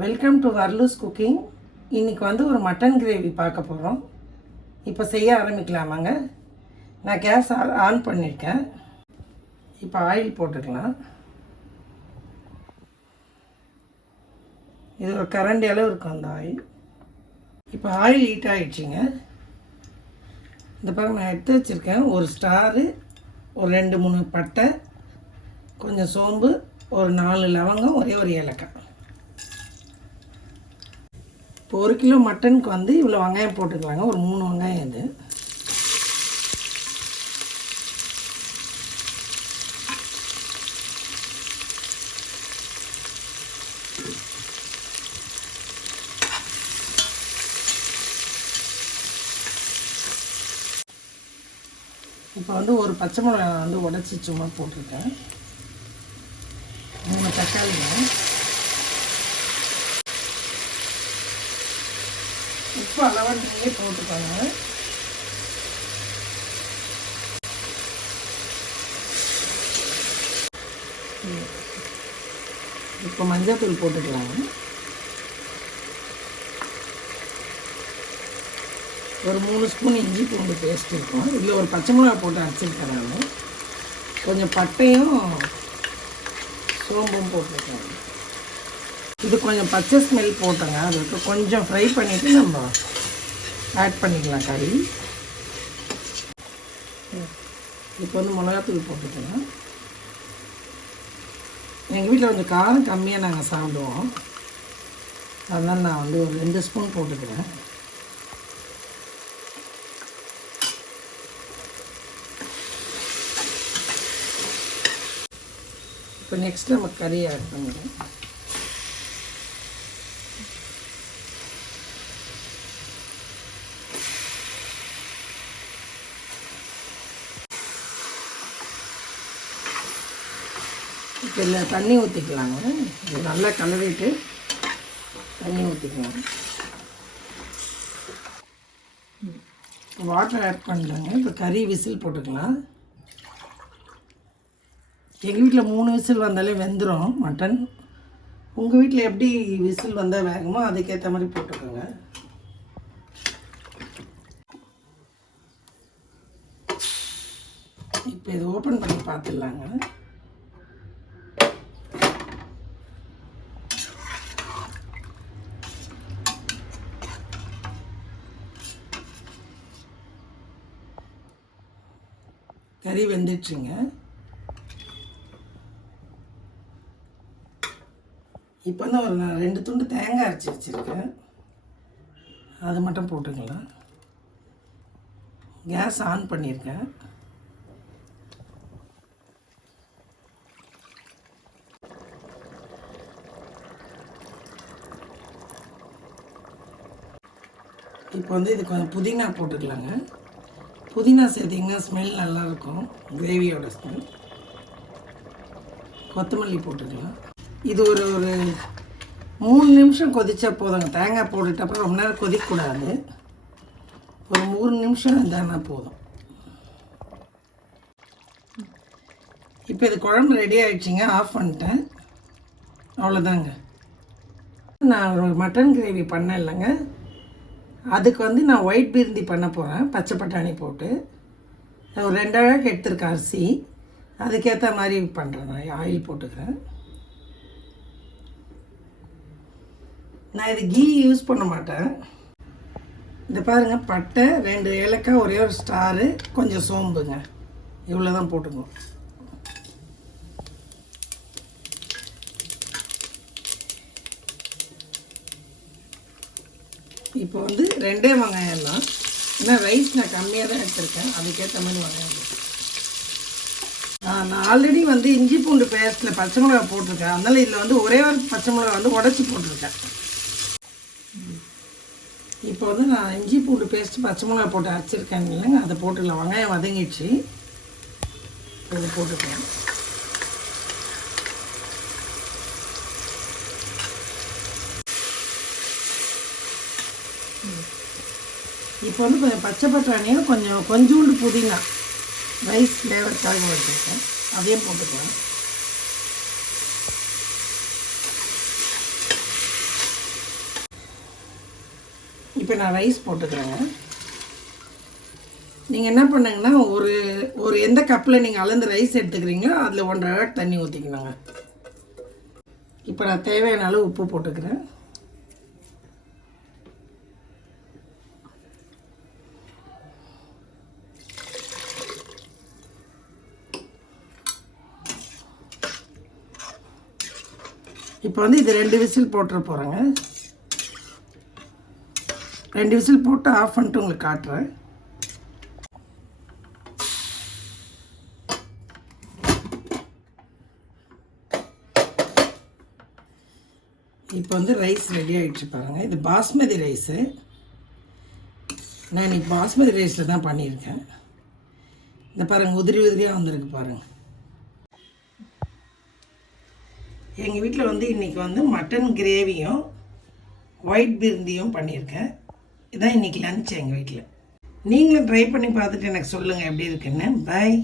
Welcome to வர்லூஸ் cooking இன்றைக்கி வந்து ஒரு மட்டன் கிரேவி பார்க்க போகிறோம் இப்போ செய்ய ஆரம்பிக்கலாமாங்க? நான் கேஸ் ஆன் பண்ணியிருக்கேன் இப்போ ஆயில் போட்டுக்கலாம். இது ஒரு கரண்டி அளவு இருக்கும் அந்த ஆயில் இப்போ ஆயில் ஹீட் ஆகிடுச்சிங்க இந்த பாருங்க நான் எடுத்து வச்சுருக்கேன். ஒரு ஸ்டாரு ஒரு ரெண்டு மூணு பட்டை கொஞ்சம் சோம்பு ஒரு நாலு லவங்கம் ஒரே ஒரு ஏலக்காய். இப்போ ஒரு கிலோ மட்டனுக்கு வந்து இவ்வளோ வெங்காயம் போட்டுக்கலாங்க ஒரு மூணு வெங்காயம் இது. இப்போ வந்து ஒரு பச்சை மிளகாய் வந்து உடச்சி சும்மா போட்டிருக்கேன். மூணு தக்காளிங்க. உப்பு அளவாக நீங்களே போட்டுக்கோங்க. இப்போ மஞ்சள் தூள் போட்டுக்கலாங்க ஒரு மூணு ஸ்பூன் இஞ்சி பூண்டு பேஸ்ட் இருக்கும். இதில் ஒரு பச்சை மிளகா போட்டு அரைச்சிருக்கிறாங்க கொஞ்சம் பட்டையும் சோம்பும் போட்டுருக்காங்க இது கொஞ்சம் பச்சை ஸ்மெல் போட்டோங்க. அதுக்கு கொஞ்சம் ஃப்ரை பண்ணிவிட்டு நம்ம ஆட் பண்ணிக்கலாம் கறி இப்போ வந்து மிளகாத்தூள் போட்டுக்கலாம் எங்கள் வீட்டில் கொஞ்சம் காரம் கம்மியாக நாங்கள் சாப்பிடுவோம். அதனால் நான் வந்து ஒரு ரெண்டு ஸ்பூன் போட்டுக்கிறேன். இப்போ நெக்ஸ்ட் நம்ம கறி ஆட் பண்ணிடுறோம் இப்போ இதில் தண்ணி ஊற்றிக்கலாங்க இது நல்லா கலரிட்டு தண்ணி ஊற்றிக்கலாம் வாட்டர் ஆட் பண்ணலாங்க இப்போ கறி விசில் போட்டுக்கலாம். எங்கள் வீட்டில் மூணு விசில் வந்தாலே வெந்துடும் மட்டன். உங்கள் வீட்டில் எப்படி விசில் வந்தால் வேகமோ அதுக்கேற்ற மாதிரி போட்டுக்கோங்க. இப்போ இதை ஓப்பன் பண்ணி பார்த்துடலாங்க கறி வெந்துடுச்சுங்க. இப்போ வந்து ஒரு ரெண்டு துண்டு தேங்காய் அரைச்சி வச்சுருக்கேன். அது மட்டும் போட்டுக்கலாம். கேஸ் ஆன் பண்ணியிருக்கேன். இப்போ வந்து இது கொஞ்சம் புதினா போட்டுக்கலாங்க. புதினா சேர்த்திங்கன்னா ஸ்மெல் நல்லாயிருக்கும். கிரேவியோட ஸ்மெல். கொத்தமல்லி போட்டுக்கலாம் இது ஒரு ஒரு மூணு நிமிஷம் கொதிச்சா போதுங்க. தேங்காய் போட்டுட்டு அப்புறம் ரொம்ப நேரம் கொதிக்கக்கூடாது. ஒரு மூணு நிமிஷம் இருந்தானா போதும். இப்போ இது குழம்பு ரெடி ஆகிடுச்சிங்க ஆஃப் பண்ணிட்டேன். அவ்வளோதாங்க. நான் ஒரு மட்டன் கிரேவி பண்ணேன் இல்லைங்க. அதுக்கு வந்து நான் ஒயிட் பிரிந்தி பண்ண போகிறேன் பச்சை பட்டாணி போட்டு. ஒரு ரெண்டு அழகு எடுத்திருக்கேன் அரிசி. அதுக்கேற்ற மாதிரி பண்ணுறேன் நான் ஆயில் போட்டுக்கிறேன். நான் இது கீ யூஸ் பண்ண மாட்டேன். இந்த பாருங்கள் பட்டை ரெண்டு ஏலக்காய் ஒரே ஒரு ஸ்டாரு கொஞ்சம் சோம்புங்க. இவ்வளோ தான் போட்டுக்கோங்க. இப்போ வந்து ரெண்டே வெங்காயம் தான். ஏன்னா ரைஸ் நான் கம்மியாக தான் எடுத்திருக்கேன். அதுக்கேற்ற மாதிரி வெங்காயம் நான் ஆல்ரெடி வந்து இஞ்சி பூண்டு பேஸ்ட்டில் பச்சை மிளகா போட்டிருக்கேன். அதனால் இதில் வந்து ஒரே ஒரு பச்சை மிளகா வந்து உடச்சி போட்டிருக்கேன். இப்போ வந்து நான் இஞ்சி பூண்டு பேஸ்ட்டு பச்சை மிளகா போட்டு அரைச்சிருக்கேன் இல்லைங்க. அதை போட்டுக்கலாம் வெங்காயம் வதங்கிடுச்சு. இதை போட்டுக்கலாம். இப்போ வந்து கொஞ்சம் பச்சை பட்டாணியும் கொஞ்சம் கொஞ்சோண்டு புதினா ரைஸ் ஃப்ளேவருக்காக வச்சுருக்கேன் அதையும் போட்டுக்கலாம். இப்போ நான் ரைஸ் போட்டுக்கிறேங்க. நீங்கள் என்ன பண்ணுங்கன்னா ஒரு ஒரு எந்த கப்பில் நீங்கள் அளந்து ரைஸ் எடுத்துக்கிறீங்களோ அதில் ஒன்றரை தண்ணி ஊற்றிக்கணுங்க இப்போ நான் தேவையான அளவு உப்பு போட்டுக்கிறேன். இப்போ வந்து இது ரெண்டு விசில் போட்டுற போகிறேங்க ரெண்டு விசில் போட்டு ஆஃப் பண்ணிட்டு உங்களுக்கு காட்டுறேன். இப்போ வந்து ரைஸ் ரெடி ஆகிடுச்சு பாருங்கள் இது பாஸ்மதி ரைஸு. நான் இன்னைக்கு பாஸ்மதி ரைஸில் தான் பண்ணியிருக்கேன். இந்த பாருங்கள் உதிரி உதிரியாக வந்திருக்கு பாருங்கள் எங்கள் வீட்டில் வந்து இன்றைக்கி வந்து மட்டன் கிரேவியும் ஒயிட் பிரிந்தியும் பண்ணியிருக்கேன். இதான் இன்றைக்கி லன்ச் எங்கள் வீட்டில் நீங்களும் ட்ரை பண்ணி பார்த்துட்டு எனக்கு சொல்லுங்கள் எப்படி இருக்குன்னு. பாய்